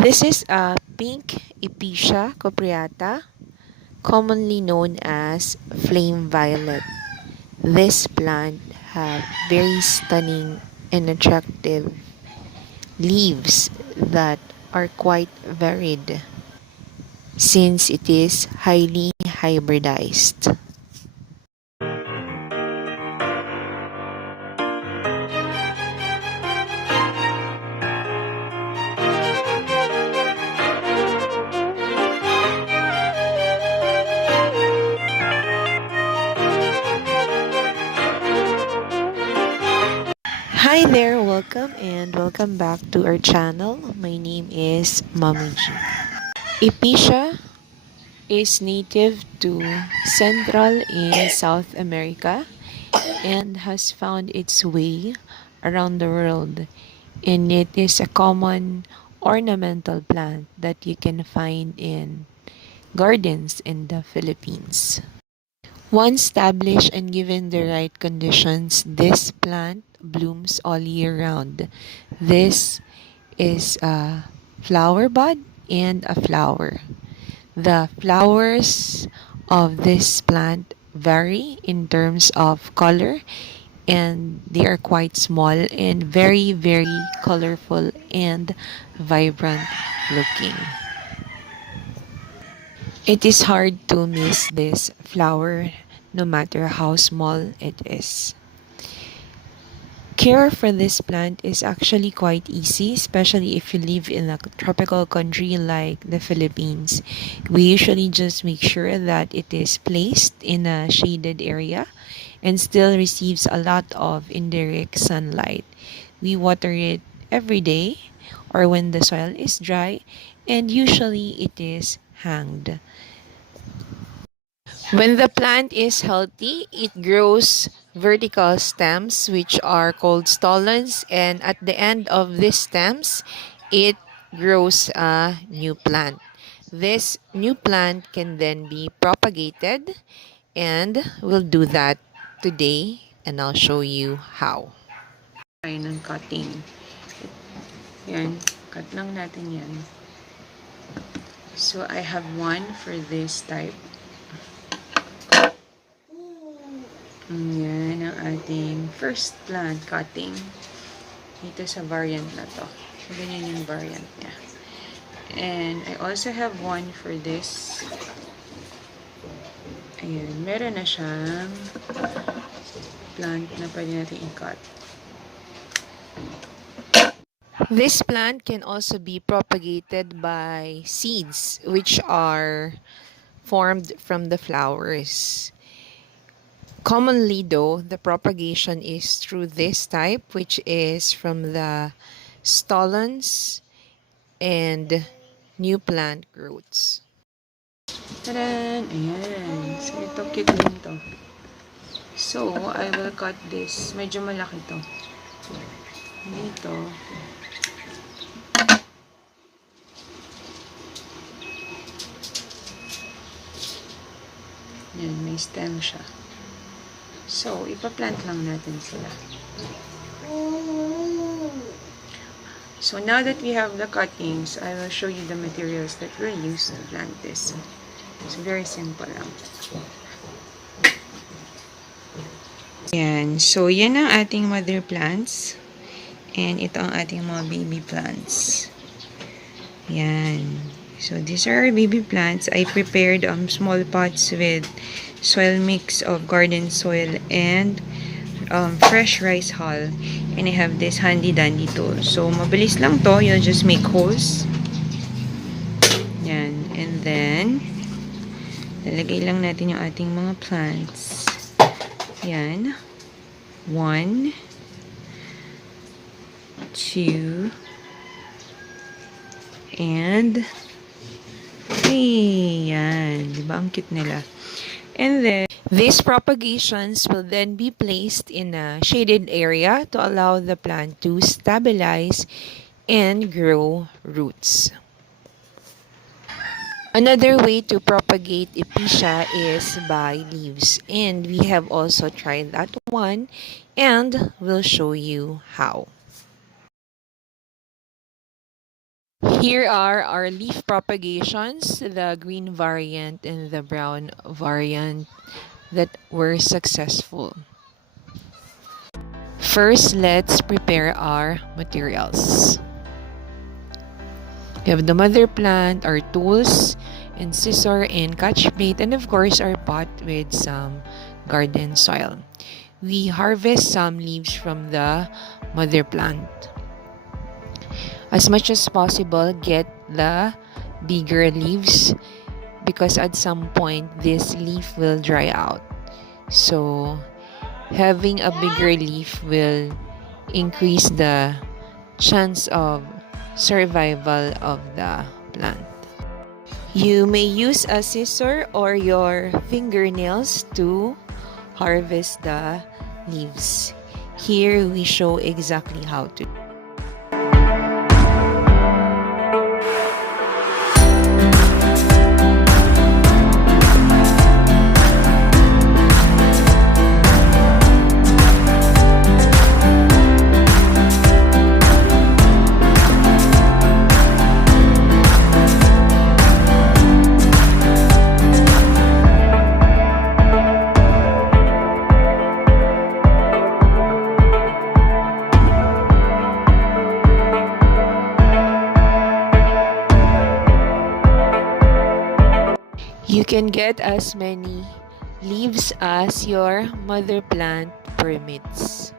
This is a pink Episcia Cupreata, commonly known as flame violet. This plant have very stunning and attractive leaves that are quite varied since it is highly hybridized. Hi there, welcome back to our channel. My name is Mommy G. Episcia is native to Central and South America and has found its way around the world. And it is a common ornamental plant that you can find in gardens in the Philippines. Once established and given the right conditions, this plant blooms all year round. This is a flower bud and a flower. The flowers of this plant vary in terms of color, and they are quite small and very, very colorful and vibrant looking. It is hard to miss this flower no matter how small it is. Care for this plant is actually quite easy, especially if you live in a tropical country like the Philippines. We usually just make sure that it is placed in a shaded area and still receives a lot of indirect sunlight. We water it every day or when the soil is dry, and usually it is hanged. When the plant is healthy, it grows vertical stems which are called stolons, and at the end of these stems, it grows a new plant. This new plant can then be propagated, and we'll do that today, and I'll show you how. Tayo ng cutting. Yan, cut lang natin yan. So I have one for this type. Yan ang ating first plant cutting. Dito sa variant na to. So, ganyan yung variant niya. And I also have one for this. Ayan, meron na siyang plant na pwede natin i-cut. This plant can also be propagated by seeds, which are formed from the flowers. Commonly though, the propagation is through this type, which is from the stolons and new plant growths. Tadan! Ayan. So, ito, cute din to. So, I will cut this. Medyo malaki to. Dito. Yan, may stem siya. So, ipaplant lang natin sila. So, now that we have the cuttings, I will show you the materials that we'll use to plant this. So, very simple lang. Yan. So, yan ang ating mother plants. And ito ang ating mga baby plants. Yan. So, these are our baby plants. I prepared small pots with soil mix of garden soil and fresh rice hull, and I have this handy dandy tool. So mabilis lang to, you'll just make holes. Yan, and then lalagay lang natin yung ating mga plants. Yan, 1 2 and 3. Yan, diba ang cute nila? And then, these propagations will then be placed in a shaded area to allow the plant to stabilize and grow roots. Another way to propagate Episcia is by leaves, and we have also tried that one, and we'll show you how. Here are our leaf propagations, the green variant and the brown variant that were successful. First, let's prepare our materials. We have the mother plant, our tools, and scissor and catch plate, and of course our pot with some garden soil. We harvest some leaves from the mother plant. As much as possible, get the bigger leaves because at some point this leaf will dry out. So having a bigger leaf will increase the chance of survival of the plant. You may use a scissor or your fingernails to harvest the leaves. Here we show exactly how to. You can get as many leaves as your mother plant permits.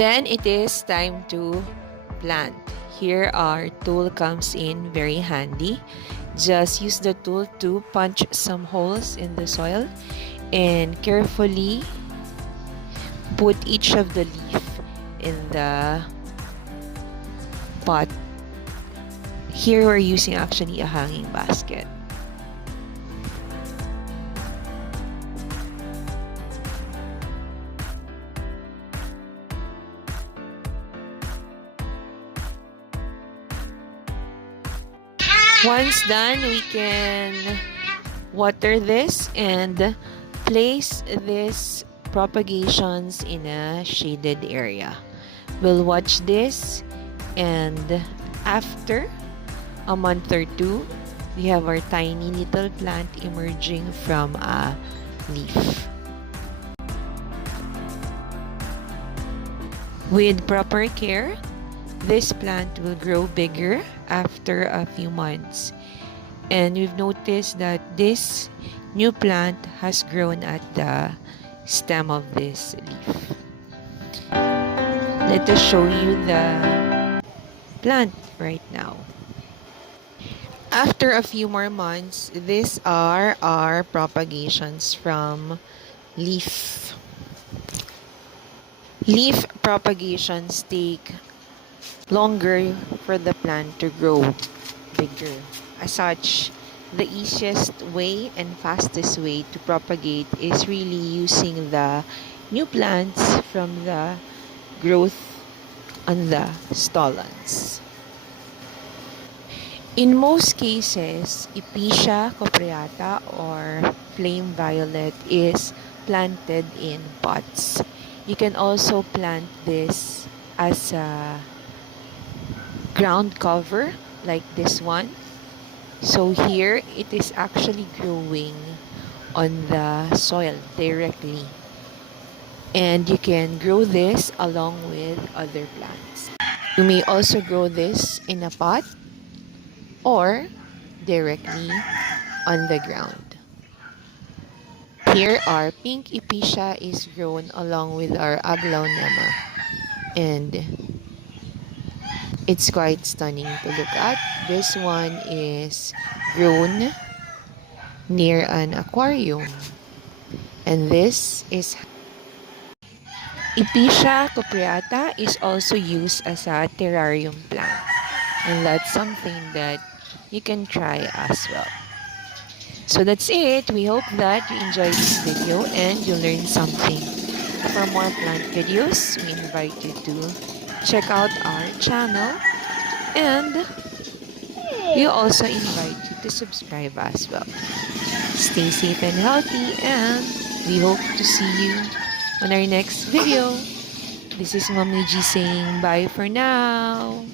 Then it is time to plant. Here our tool comes in very handy. Just use the tool to punch some holes in the soil and carefully put each of the leaf in the pot. Here we're using actually a hanging basket. Once done, we can water this and place these propagations in a shaded area. We'll watch this, and after a month or two, we have our tiny little plant emerging from a leaf. With proper care, this plant will grow bigger after a few months. And we've noticed that this new plant has grown at the stem of this leaf. Let us show you the plant right now. After a few more months, these are our propagations from leaf. Leaf propagations take longer for the plant to grow bigger. As such, the easiest way and fastest way to propagate is really using the new plants from the growth on the stolons. In most cases, Episcia Cupreata or flame violet is planted in pots. You can also plant this as a ground cover like this one. So here it is actually growing on the soil directly. And you can grow this along with other plants. You may also grow this in a pot or directly on the ground. Here our pink Episcia is grown along with our aglaonema, and it's quite stunning to look at. This one is grown near an aquarium, and this is Episcia Cupreata is also used as a terrarium plant, and that's something that you can try as well. So that's it. We hope that you enjoyed this video and you learned something. For more plant videos, we invite you to check out our channel, and we also invite you to subscribe as well. Stay safe and healthy, and we hope to see you on our next video. This is Mommy G saying bye for now.